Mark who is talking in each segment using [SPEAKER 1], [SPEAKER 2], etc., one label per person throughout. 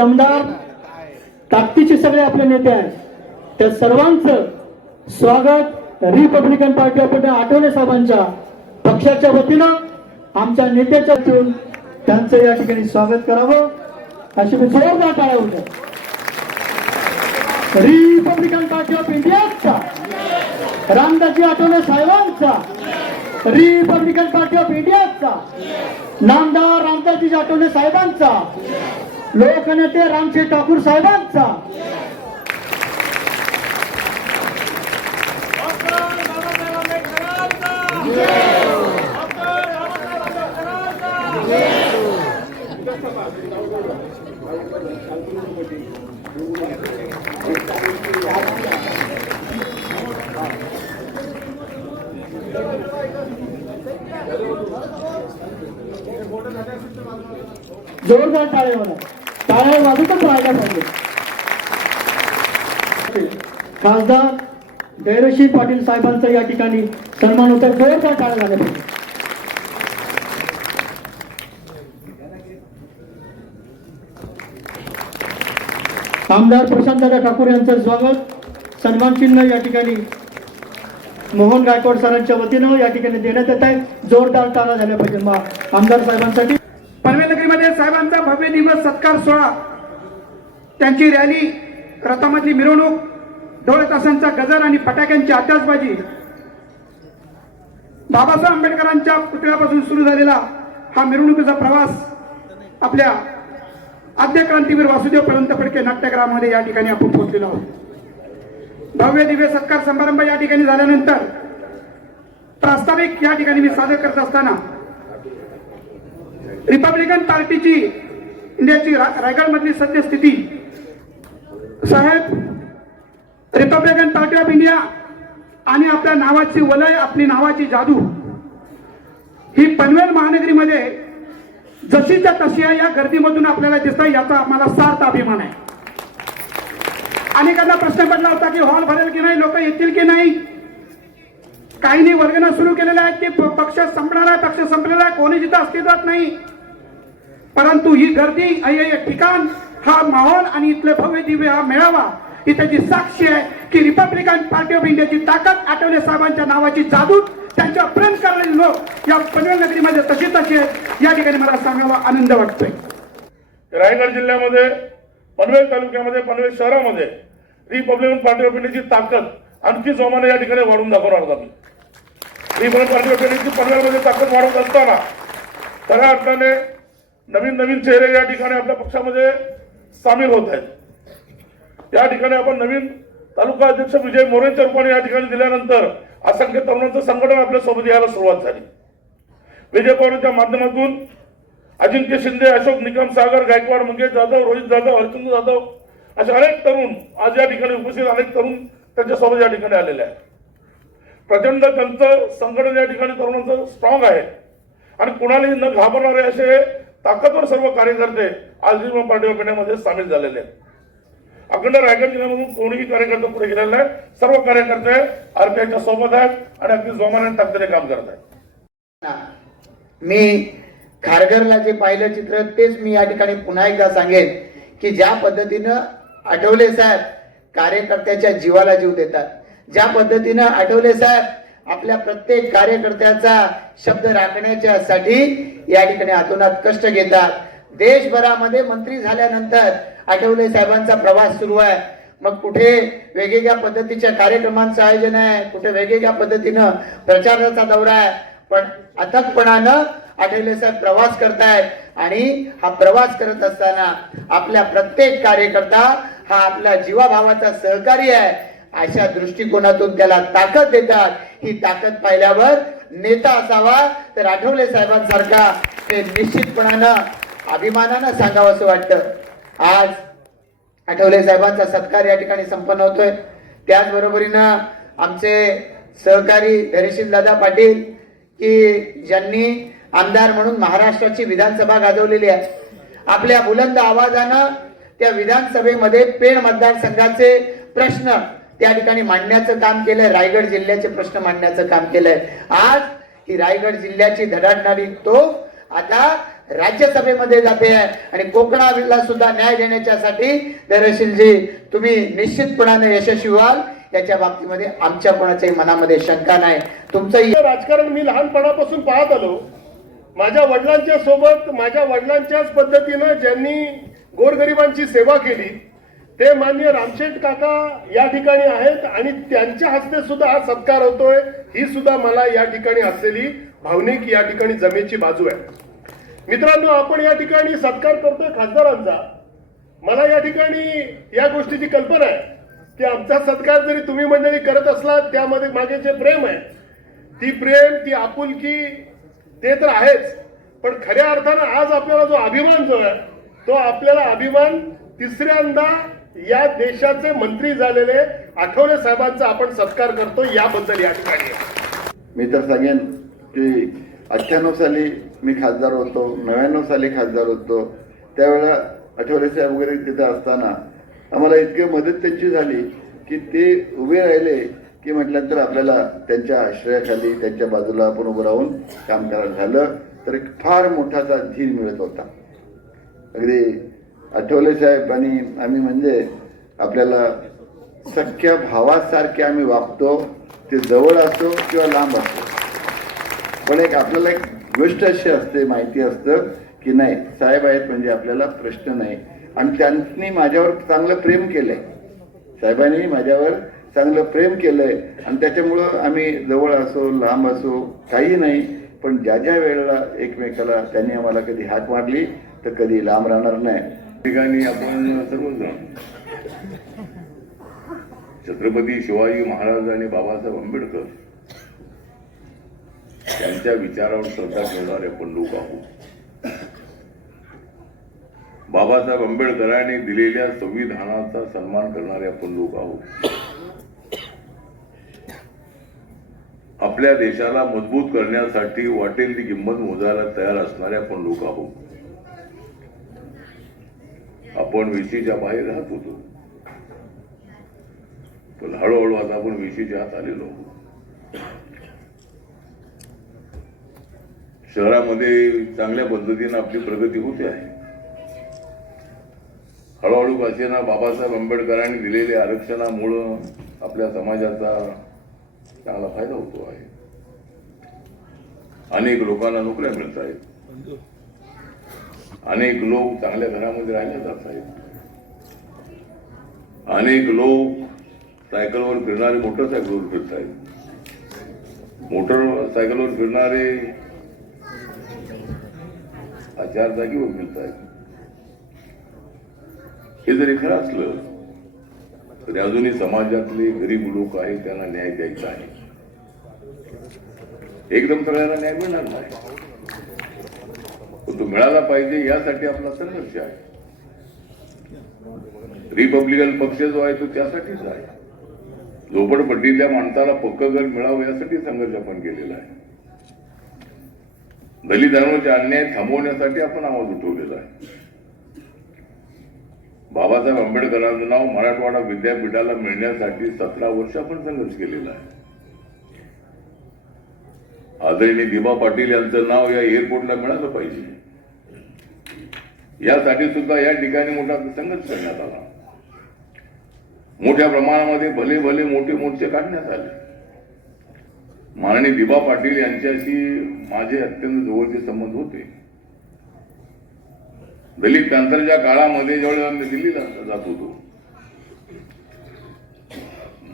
[SPEAKER 1] दमदार ताकदीचे सगळे आपले नेते आहेत. त्या सर्वांचं स्वागत Republican Party of India Athawale साहेबांच्या पक्षाच्या वतीनं आमच्या नेत्याच्या वतीनं त्यांचं या ठिकाणी स्वागत करावं. अशी मी जोरदार टाळ्या होत्या रिपब्लिकन पार्टी ऑफ इंडियाचा रामदासजी आठवले साहेबांचा रिपब्लिकन पार्टी ऑफ इंडियाचा नामदार रामदासजी आठवले साहेबांचा लोकनेते रामशे ठाकूर साहेबांचा. जोरदार टाळे म्हणा टाळ्या वाजतच राहिल्या पाहिजे? खासदार धैर्यशील पाटील साहेबांचा या ठिकाणी सन्मान होता जोरदार टाळ्या झाल्या पाहिजे. आमदार प्रशांतदादा ठाकूर यांचं स्वागत. सन्मान चिन्ह या ठिकाणी मोहन गायकवाड सरांच्या वतीनं या ठिकाणी देण्यात येत आहे. जोरदार टाळा झाल्या पाहिजे मा- आमदार साहेबांसाठी.
[SPEAKER 2] मध्ये साहेबांचा भव्य दिवस सत्कार सोहळा त्यांची रॅली रथामधली मिरवणूक ढोल तासांचा गजर आणि फटाक्यांची आत्यासबाजी बाबासाहेब आंबेडकरांच्या पुतळ्यापासून सुरू झालेला हा मिरवणुकीचा प्रवास आपल्या आद्य क्रांतीवीर वासुदेव पर्यंत फडके नाट्यगृहामध्ये या ठिकाणी आपण पोहोचलेलो आहोत. भव्य दिव्य सत्कार समारंभ या ठिकाणी झाल्यानंतर प्रास्ताविक या ठिकाणी मी सादर करत असताना रिपब्लिकन पार्टीची इंडियाची रायगडमधली सद्यस्थिती. साहेब रिपब्लिकन पार्टी ऑफ इंडिया आणि आपल्या नावाची वलय आपली नावाची जादू. ही पनवेल महानगरीमध्ये जशीच्या तशी आहे या गर्दीमधून आपल्याला दिसतं याचा आम्हाला सार्थ अभिमान आहे. अनेकांना प्रश्न पडला होता की हॉल भरेल की नाही लोक येतील की नाही? काहींनी वर्गणं सुरू केलेल्या आहेत की प- पक्ष संपणार आहे पक्ष संपलेला आहे. कोणी जिथं अस्तित्वात नाही. परंतु ही गर्दी ठिकाण हा माहोल आणि इथले भव्य दिव्य हा मेळावा ही त्याची साक्षी आहे की रिपब्लिकन पार्टी ऑफ इंडियाची ताकद आठवले साहेबांच्या नावाची जादू त्यांच्या प्रेम करणारे लोक या पनवेल नगरीमध्ये तशी तशी आहेत. या ठिकाणी मला सांगावा आनंद वाटतोय.
[SPEAKER 3] रायगड जिल्ह्यामध्ये पनवेल तालुक्यामध्ये पनवेल शहरामध्ये रिपब्लिकन पार्टी ऑफ इंडियाची ताकद आणखी जोमाने या ठिकाणी वाढून दाखवणार आहोत आम्ही रिपब्लिकन पार्टी ऑफ ताकद वाढवत असताना खऱ्या अर्थाने नवीन नवीन चेहरे या ठिकाणी आपल्या पक्षामध्ये सामील होत आहेत. या ठिकाणी आपण नवीन तालुका अध्यक्ष विजय मोरेंच्या रूपाने या ठिकाणी दिल्यानंतर असंख्य तरुणांचं संघटन आपल्यासोबत यायला सुरुवात झाली. विजय पवारांच्या माध्यमातून अजिंक्य शिंदे अशोक निकम सागर गायकवाड मंगेश जाधव रोहित जाधव हरचंद जाधव असे अनेक तरुण आज या ठिकाणी उपस्थित अनेक तरुण त्यांच्यासोबत या ठिकाणी आलेले आहेत. प्रचंड त्यांचं संघटन या ठिकाणी तरुणांचं स्ट्रॉंग आहे. आणि कुणालाही न घाबरणारे असे ताकदवर सर्व कार्यकर्ते आज रिपब्लिकन पार्टी ऑफ इंडियामध्ये सामील झालेले आहेत. अखंड रायगड जिल्ह्यामधून कोणीही कार्यकर्ता पुढे गेलेला नाही. सर्व कार्यकर्ते आरपीआयच्या सोबत आहेत आणि अगदी जोमाने ताकदीने काम करत आहेत.
[SPEAKER 4] मी खारघरला जे पाहिलं चित्र तेच मी या ठिकाणी पुन्हा एकदा सांगेन की ज्या पद्धतीनं आठवले साहेब कार्यकर्त्याच्या जीवाला जीव देतात. ज्या पद्धतीनं आठवले साहेब आपल्या प्रत्येक कार्यकर्त्याचा शब्द राखण्याच्यासाठी या ठिकाणी अतोनात कष्ट घेतात. देशभरामध्ये मंत्री झाल्यानंतर आठवले साहेबांचा प्रवास सुरू आहे. मग कुठे वेगवेगळ्या पद्धतीच्या कार्यक्रमांचं आयोजन आहे कुठे वेगवेगळ्या पद्धतीनं प्रचाराचा दौरा आहे. पण अथकपणानं आठवले साहेब प्रवास करतायत आणि हा प्रवास करत असताना आपल्या प्रत्येक कार्यकर्ता हा आपला जीवाभावाचा सहकारी आहे. अशा दृष्टिकोनातून त्याला ताकद देतात. ही ताकद पाहिल्यावर नेता असावा तर आठवले साहेबांसारखा ते निश्चितपणानं अभिमानानं सांगावं असं वाटतं. आज आठवले साहेबांचा सत्कार या ठिकाणी संपन्न होतोय. त्याचबरोबरीनं आमचे सहकारी धरेशील दादा पाटील की ज्यांनी आमदार म्हणून महाराष्ट्राची विधानसभा गाजवलेली आहे. आपल्या बुलंद आवाजानं त्या विधानसभेमध्ये पेण मतदारसंघाचे प्रश्न त्या ठिकाणी मांडण्याचं काम केलंय. रायगड जिल्ह्याचे प्रश्न मांडण्याचं काम केलंय. आज ही रायगड जिल्ह्याची धडाडणारी तोफ आता राज्यसभेमध्ये जाते आहे. आणि कोकणाला सुद्धा न्याय देण्याच्यासाठी दरशीलजी तुम्ही निश्चितपणाने यशस्वी व्हाल. याच्या बाबतीमध्ये आमच्या कोणाच्याही मनामध्ये शंका नाही. तुमचं
[SPEAKER 5] हे राजकारण मी लहानपणापासून पाहत आलो. माझ्या वडिलांच्या सोबत माझ्या वडिलांच्याच पद्धतीनं ज्यांनी गोरगरिबांची सेवा केली. ते मान्य रामशेठ काका या ठिकाणी आहेत आणि त्यांच्या हस्ते सुद्धा हा सत्कार होतोय. ही सुद्धा मला या ठिकाणी असलेली भावनिक या ठिकाणी जमेची बाजू आहे. मित्रांनो आपण या ठिकाणी सत्कार करतोय खासदारांचा. मला या ठिकाणी या गोष्टीची कल्पना आहे. की आमचा सत्कार जरी तुम्ही मंडळी करत असलात त्यामध्ये मागे जे प्रेम आहे ती प्रेम ती आपुलकी ते तर आहेच. पण खऱ्या अर्थानं आज आपल्याला जो अभिमान जो आहे तो आपल्याला अभिमान तिसऱ्यांदा या देशाचे मंत्री झालेले आठवले साहेबांचा आपण सत्कार करतो याबद्दल या ठिकाणी.
[SPEAKER 6] मी तर सांगेन की अठ्ठ्याण्णव साली मी खासदार होतो नव्याण्णव साली खासदार होतो. त्यावेळेला आठवले साहेब वगैरे तिथे असताना आम्हाला इतकी मदत त्यांची झाली की ते उभे राहिले की म्हटल्यानंतर आपल्याला त्यांच्या आश्रयाखाली त्यांच्या बाजूला आपण उभं राहून काम करायला झालं. तर एक फार मोठाचा धीर मिळत होता. अगदी आठवले साहेब आणि आम्ही म्हणजे आपल्याला सख्या भावासारखे आम्ही वागतो ते जवळ असो किंवा लांब असो. पण एक आपल्याला एक गोष्ट अशी असते माहिती असतं की नाही साहेब आहेत म्हणजे आपल्याला प्रश्न नाही. आणि त्यांनी माझ्यावर चांगलं प्रेम केलंय. साहेबांनी माझ्यावर चांगलं प्रेम केलंय. आणि त्याच्यामुळं आम्ही जवळ असो लांब असो काही नाही. पण ज्या ज्या वेळेला एकमेकाला त्यांनी आम्हाला कधी हाक मारली तर कधी लांब राहणार नाही.
[SPEAKER 7] ठिकाणी आपण सर्वजण छत्रपती शिवाजी महाराज आणि बाबासाहेब आंबेडकर त्यांच्या विचारावर श्रद्धा ठेवणारे आपण लोक आहोत बाबासाहेब आंबेडकरांनी दिलेल्या संविधानाचा सन्मान करणारे आपण लोक आहोत आपल्या देशाला मजबूत करण्यासाठी वाटेल ती किंमत मोजायला तयार असणारे आपण लोक आहोत आपण विशीच्या बाहेर राहत होतो. पण हळूहळू आता आपण विशीच्या आत आलेलो आहोत. शहरामध्ये चांगल्या पद्धतीनं आपली प्रगती होते आहे. हळूहळू भाषेनं बाबासाहेब आंबेडकरांनी दिलेल्या आरक्षणामुळं आपल्या समाजाचा चांगला फायदा होतो आहे. अनेक लोकांना नोकऱ्या मिळत आहेत अनेक लोक चांगल्या घरामध्ये राहिले जात आहेत अनेक लोक सायकलवर फिरणारे मोटरसायकलवर फिरत आहेत. मोटरसायकलवर फिरणारे चार जागीवर फिरत आहेत. हे जरी खरं असलं तरी अजूनही समाजातले गरीब लोक आहेत त्यांना न्याय द्यायचा आहे. एकदम सगळ्यांना न्याय मिळणार नाही. तो मिळाला पाहिजे यासाठी आपला संघर्ष आहे. रिपब्लिकन पक्ष जो आहे तो त्यासाठीच आहे. झोपडपट्टीतल्या माणसाला पक्क घर मिळावं यासाठी संघर्ष आपण केलेला आहे. दलितांवरचे अन्याय थांबवण्यासाठी आपण आवाज उठवलेला आहे. बाबासाहेब आंबेडकरांचं नाव मराठवाडा विद्यापीठाला मिळण्यासाठी सतरा वर्ष आपण संघर्ष केलेला आहे. आदरणीय दिबा पाटील यांचं नाव या एअरपोर्टला मिळालं पाहिजे. यासाठी सुद्धा या ठिकाणी मोठा संघर्ष करण्यात आला. मोठ्या प्रमाणामध्ये भले भले मोठे मोर्चे काढण्यात आले. माननीय दिबा पाटील यांच्याशी माझे अत्यंत जवळचे संबंध होते. दलित क्रांतीच्या काळामध्ये ज्यावेळेला मी दिल्लीला जात होतो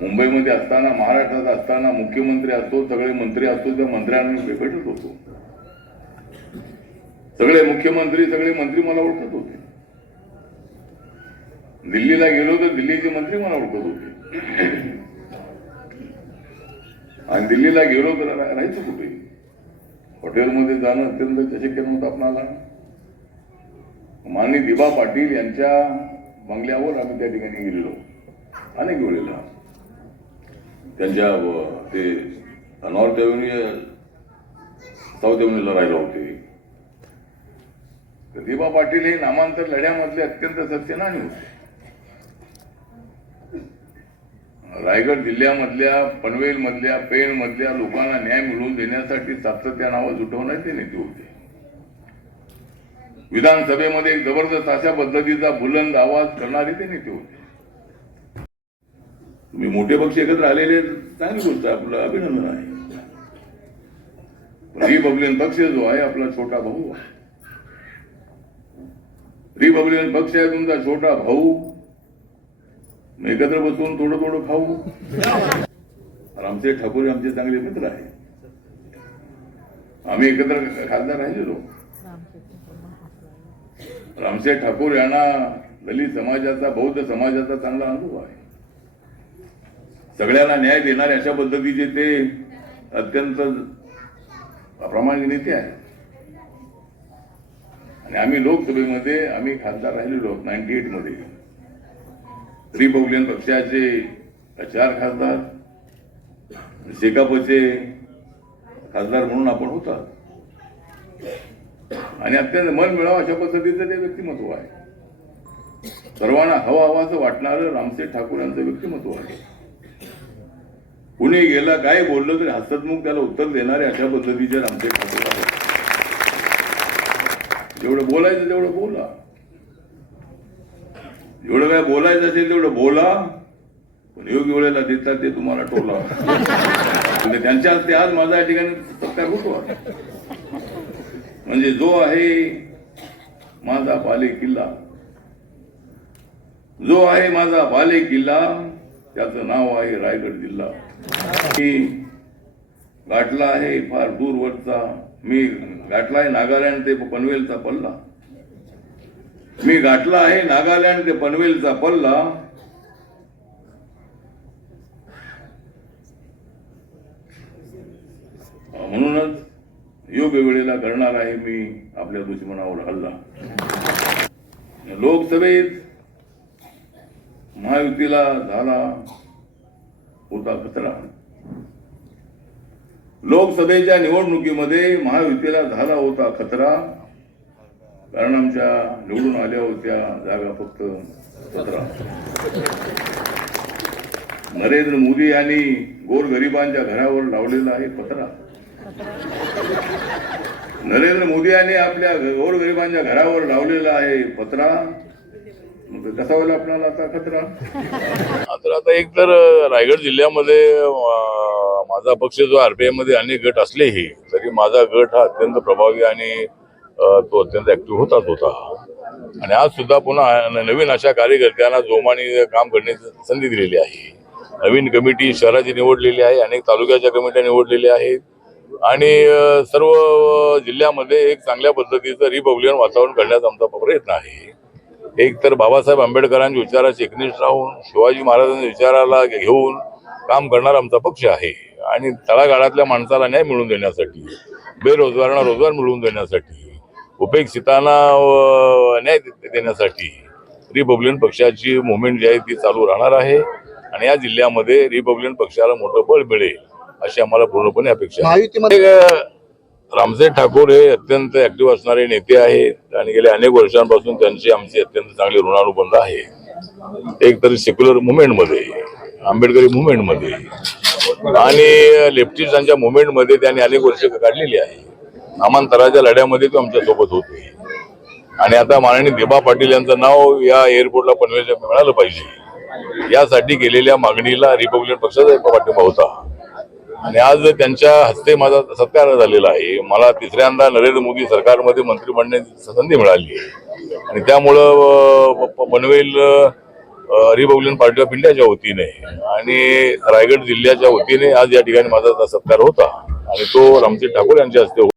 [SPEAKER 7] मुंबईमध्ये असताना महाराष्ट्रात असताना मुख्यमंत्री असतो सगळे मंत्री असतो त्या मंत्र्यांना मी भेटत होतो. सगळे मुख्यमंत्री सगळे मंत्री मला ओळखत होते. दिल्लीला गेलो तर दिल्लीचे मंत्री मला ओळखत होते. आणि दिल्लीला गेलो तर राहायचं कुठे? हॉटेलमध्ये जाणं अत्यंत शक्य नव्हतं आपणाला माननीय दिबा पाटील यांच्या बंगल्यावर आम्ही त्या ठिकाणी गेलेलो. अनेक वेळेला त्यांच्या ते नॉर्थ एव्हन्यू साऊथ एव्हन्यूला राहिलो होते. तर पाटील हे नामांतर लढ्यामधले अत्यंत सत्यनानी होते. रायगड जिल्ह्यामधल्या पनवेल मधल्या मधल्या लोकांना न्याय मिळवून देण्यासाठी सातत्या आवाज उठवण्याचे नेते होते. विधानसभेमध्ये एक जबरदस्त अशा पद्धतीचा बुलंद आवाज करणारे ते नेते होते. तुम्ही मोठे पक्ष एकत्र आलेले चांगली गोष्ट आपलं अभिनंदन आहे. पण रिपब्लिकन पक्ष जो आहे आपला छोटा भाऊ आहे. रिपब्लिकन पक्ष आहे तुमचा छोटा भाऊ. एकत्र बसून थोडं थोडं खाऊ. रामचे ठाकूर आमचे चांगले मित्र आहे आम्ही एकत्र खासदार राहिलेलो. रामशेठ ठाकूर यांना दलित समाजाचा बौद्ध समाजाचा चांगला अनुभव आहे. सगळ्यांना न्याय देणारे अशा पद्धतीचे ते अत्यंत प्रामाणिक नेते आहेत. आणि आम्ही लोकसभेमध्ये आम्ही खासदार राहिलेलो नाईन्टी एटमध्ये रिपब्लिकन पक्षाचे चार खासदार शेकापचे खासदार म्हणून आपण होता आणि अत्यंत मन मिळावं अशा पद्धतीचं ते व्यक्तिमत्व आहे. सर्वांना हवा हवाचं वाटणारं रामसेठ ठाकूर यांचं व्यक्तिमत्व आहे. कुणी गेला काय बोललं तरी हसतमुख त्याला उत्तर देणारे अशा पद्धतीचे रामसेठ ठाकूर जेवढं बोलायचं तेवढं बोला. जेवढं काय बोलायचं असेल तेवढं बोला. पण योग्य वेळेला देतात ते तुम्हाला टोला. म्हणजे त्यांच्या हस्ते आज माझा या ठिकाणी सत्कार होतो म्हणजे जो आहे माझा बाले किल्ला. जो आहे माझा बाले किल्ला त्याचं नाव आहे रायगड जिल्हा. गाठला आहे फार दूरवरचा मी गाठला आहे नागालँड ते पनवेलचा पल्ला. मी गाठला आहे नागालँड ते पनवेलचा पल्ला. म्हणूनच योग्य वेळेला करणार आहे मी आपल्या दुश्मनावर हल्ला. लोकसभेत महायुतीला झाला होता खतरा. लोकसभेच्या निवडणुकीमध्ये महायुतीला झाला होता खतरा. कारण आमच्या निवडून आल्या होत्या जागा फक्त सतरा नरेंद्र मोदी यांनी गोरगरिबांच्या घरावर लावलेला आहे पत्रा नरेंद्र मोदी यांनी आपल्या गोरगरिबांच्या घरावर लावलेला आहे पत्रा कसा होईल आपल्याला आता खतरा. आता एक तर रायगड जिल्ह्यामध्ये माझा पक्ष जो आरपीआयमध्ये अनेक गट असलेही तरी माझा गट हा अत्यंत प्रभावी आणि तो अत्यंत ऍक्टिव्ह होताच होता. आणि आज सुद्धा पुन्हा नवीन अशा कार्यकर्त्यांना जोमाने काम करण्याची संधी दिलेली आहे. नवीन कमिटी शहराची निवडलेली आहे अनेक तालुक्याच्या कमिट्या निवडलेल्या आहेत. आणि सर्व जिल्ह्यामध्ये एक चांगल्या पद्धतीचं रिपब्लिकन वातावरण करण्याचा आमचा प्रयत्न आहे. एक तर बाबासाहेब आंबेडकरांच्या विचाराचे एकनिष्ठ राहून शिवाजी महाराजांच्या विचाराला घेऊन काम करणारा आमचा पक्ष आहे. आणि तळागाळातल्या माणसाला न्याय मिळवून देण्यासाठी बेरोजगारांना रोजगार मिळवून देण्यासाठी उपेक्षितांना न्याय देण्यासाठी रिपब्लिकन पक्षाची मुवमेंट जी आहे ती चालू राहणार आहे. आणि या जिल्ह्यामध्ये रिपब्लिकन पक्षाला मोठं बळ मिळेल अशी आम्हाला पूर्णपणे अपेक्षा आहे. रामसेठ ठाकूर हे अत्यंत ऍक्टिव्ह असणारे नेते आहेत आणि गेल्या अनेक वर्षांपासून त्यांची आमची अत्यंत चांगली ऋणानुबंध आहे. एक तर सेक्युलर मुवमेंटमध्ये आंबेडकरी मुवमेंटमध्ये. आणि लेफ्टिस्टांच्या मुवमेंटमध्ये त्यांनी अनेक वर्ष काढलेली आहे. नामांतराच्या लढ्यामध्ये तो आमच्यासोबत होते आणि आता माननीय देबा पाटील यांचं नाव या एअरपोर्टला पनवेलच्या मिळालं पाहिजे. यासाठी केलेल्या मागणीला रिपब्लिकन पक्षाचा एक पाठिंबा होता. आणि आज त्यांच्या हस्ते माझा सत्कार झालेला आहे. मला तिसऱ्यांदा नरेंद्र मोदी सरकारमध्ये मंत्री बनण्याची संधी मिळाली आहे. आणि त्यामुळं पनवेल रिपब्लिकन पार्टी ऑफ इंडियाच्या वतीने आणि रायगड जिल्ह्याच्या वतीने आज या ठिकाणी माझा सत्कार होता. आणि तो रामजी ठाकूर यांच्या हस्ते